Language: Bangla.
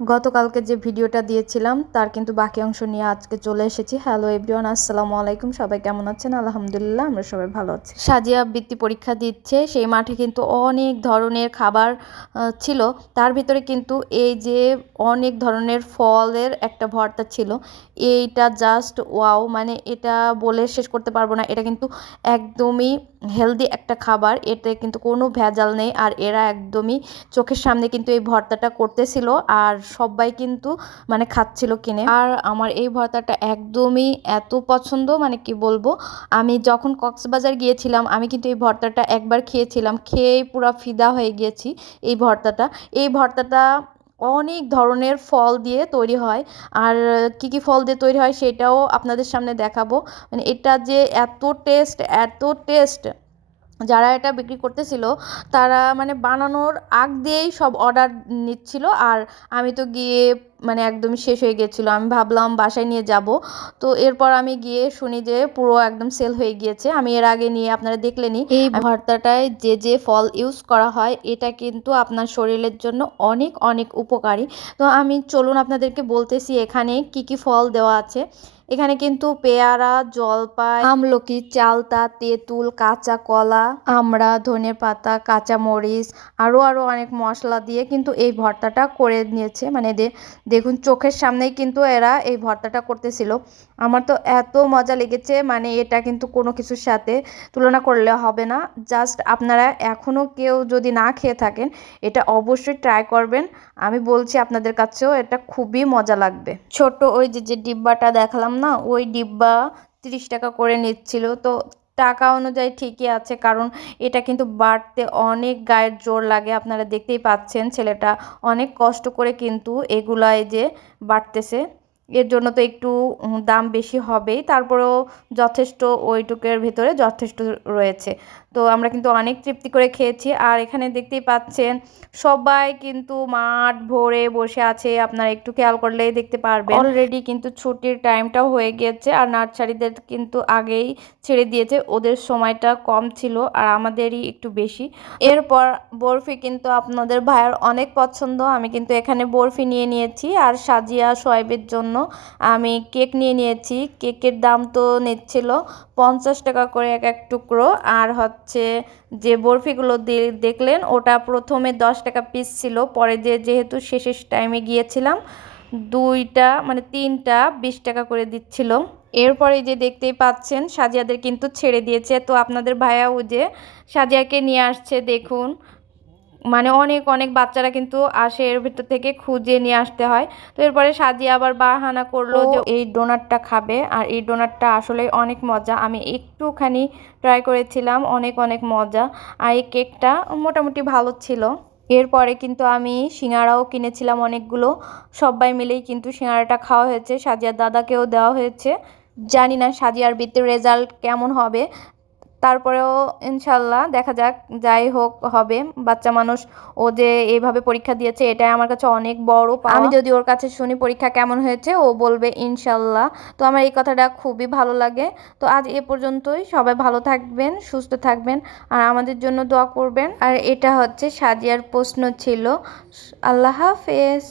গতকালকে যে ভিডিওটা দিয়েছিলাম তার কিন্তু বাকি অংশ নিয়ে আজকে চলে এসেছি। হ্যালো এভরিওয়ান, আসসালামু আলাইকুম। সবাই কেমন আছেন? আলহামদুলিল্লাহ, আমরা সবাই ভালো আছি। সাজিয়া বৃত্তি পরীক্ষা দিচ্ছে, সেই মাঠে কিন্তু অনেক ধরনের খাবার ছিল। তার ভিতরে কিন্তু এই যে অনেক ধরনের ফলের একটা ভর্তা ছিল। এইটা জাস্ট ওয়াও, মানে এটা বলে শেষ করতে পারবো না। এটা কিন্তু একদমই হেলদি একটা খাবার, এতে কিন্তু কোনো ভেজাল নেই। আর এরা একদমই চোখের সামনে কিন্তু এই ভর্তাটা করতেছিল, আর সবাই কিন্তু মানে খাচ্ছিল কিনে। আর আমার এই ভর্তাটা একদমই এত পছন্দ, মানে কি বলবো। আমি যখন কক্সবাজার গিয়েছিলাম আমি কিন্তু এই ভর্তাটা একবার খেয়েছিলাম, খেয়েই পুরো ফিদা হয়ে গিয়েছি। এই ভর্তাটা অনেক ধরনের ফল দিয়ে তৈরি হয়। আর কি কি ফল দিয়ে তৈরি হয় সেটাও আপনাদের সামনে দেখাবো। মানে এটা যে এত টেস্ট, এত টেস্ট, যারা এটা বিক্রি করতেছিল তারা মানে বানানোর আগ দিয়েই সব অর্ডার নিচ্ছিল। আর আমি তো গিয়ে মানে একদমই শেষ হয়ে গেছিলো, আমি ভাবলাম বাসায় নিয়ে যাব। তো এরপর আমি গিয়ে শুনি যে পুরো একদম সেল হয়ে গিয়েছে। আমি এর আগে নিয়ে আপনারা দেখলেনই। এই ভর্তাটায় যে যে ফল ইউজ করা হয় এটা কিন্তু আপনার শরীরের জন্য অনেক অনেক উপকারী। তো আমি চলুন আপনাদেরকে বলতেছি এখানে কি কি ফল দেওয়া আছে। এখানে কিন্তু পেয়ারা, জলপাই, আমলকি, চালতা, তেঁতুল, কাঁচা কলা, আমড়া, ধনেপাতা, কাঁচামরিচ, আরও অনেক মশলা দিয়ে কিন্তু এই ভর্তাটা করে নিয়েছে। মানে দেখুন চোখের সামনেই কিন্তু এরা এই ভর্তাটা করতেছিল। আমার তো এত মজা লেগেছে, মানে এটা কিন্তু কোনো কিছুর সাথে তুলনা করলে হবে না। জাস্ট আপনারা এখনও কেউ যদি না খেয়ে থাকেন এটা অবশ্যই ট্রাই করবেন। আমি বলছি আপনাদের কাছেও এটা খুবই মজা লাগবে। ছোট ওই যে যে ডিব্বাটা দেখালাম না, ওই ডিব্বা 30 টাকা করে নিচ্ছিল। তো টাকা অনুযায়ী ঠিকই আছে, কারণ এটা কিন্তু বাড়তে অনেক গায়ের জোর লাগে। আপনারা দেখতেই পাচ্ছেন ছেলেটা অনেক কষ্ট করে কিন্তু এগুলা এই যে বাড়তেছে। এর জন্য তো একটু দাম বেশি হবেই, তারপরেও যথেষ্ট, ওইটুকের ভিতরে যথেষ্ট রয়েছে। তো আমরা কিন্তু অনেক তৃপ্তি করে খেয়েছি। আর এখানে দেখতেই পাচ্ছেন সবাই কিন্তু মাঠ ভরে বসে আছে, আপনারা একটু খেয়াল করলেই দেখতে পারবেন। অলরেডি কিন্তু ছুটির টাইমটাও হয়ে গিয়েছে, আর নার্সারিদের কিন্তু আগেই ছেড়ে দিয়েছে, ওদের সময়টা কম ছিল আর আমাদেরই একটু বেশি। এরপর বরফি কিন্তু আপনাদের ভাইয়ের অনেক পছন্দ, আমি কিন্তু এখানে বরফি নিয়ে নিয়েছি। আর সাজিয়া সোয়াইবের জন্য আমি কেক নিয়ে নিয়েছি। কেকের দাম তো নিচ্ছিল 50 টাকা করে এক এক টুকরো। আর হচ্ছে যে বরফিগুলো দেখলেন ওটা প্রথমে 10 টাকা পিস ছিল, পরে যেহেতু শেষের টাইমে গিয়েছিলাম দুইটা মানে তিনটা 20 টাকা করে দিচ্ছিল। এরপরে যে দেখতেই পাচ্ছেন সাজিয়াদের কিন্তু ছেড়ে দিয়েছে। তো আপনাদের ভাইয়াও যে সাজিয়াকে নিয়ে আসছে দেখুন, মানে অনেক অনেক বাচ্চারা কিন্তু আসে, এর ভিতর থেকে খুঁজে নিয়ে আসতে হয়। তো এরপরে সাজিয়া আবার বাহানা করলো যে এই ডোনাটটা খাবে, আর এই ডোনাটটা আসলে অনেক মজা। আমি একটুখানি ট্রাই করেছিলাম, অনেক অনেক মজা। আর এই কেকটা মোটামুটি ভালো ছিল। এরপরে কিন্তু আমি সিঙ্গারাও কিনেছিলাম অনেকগুলো। সবাই মিলেই কিন্তু সিঙ্গারাটা খাওয়া হয়েছে, সাজিয়ার দাদাকেও দেওয়া হয়েছে। জানি না সাজিয়ার বৃত্তির রেজাল্ট কেমন হবে, তারপরেও ইনশাল্লাহ দেখা যাক, যাই হোক হবে। বাচ্চা মানুষ, ও যে এইভাবে পরীক্ষা দিয়েছে এটাই আমার কাছে অনেক বড় পাওয়া। আমি যদি ওর কাছে শুনি পরীক্ষা কেমন হয়েছে, ও বলবে ইনশাল্লাহ। তো আমার এই কথাটা খুবই ভালো লাগে। তো আজ এ পর্যন্তই, সবাই ভালো থাকবেন, সুস্থ থাকবেন, আর আমাদের জন্য দোয়া করবেন। আর এটা হচ্ছে সাজিয়ার প্রশ্ন ছিল। আল্লাহ হাফেজ।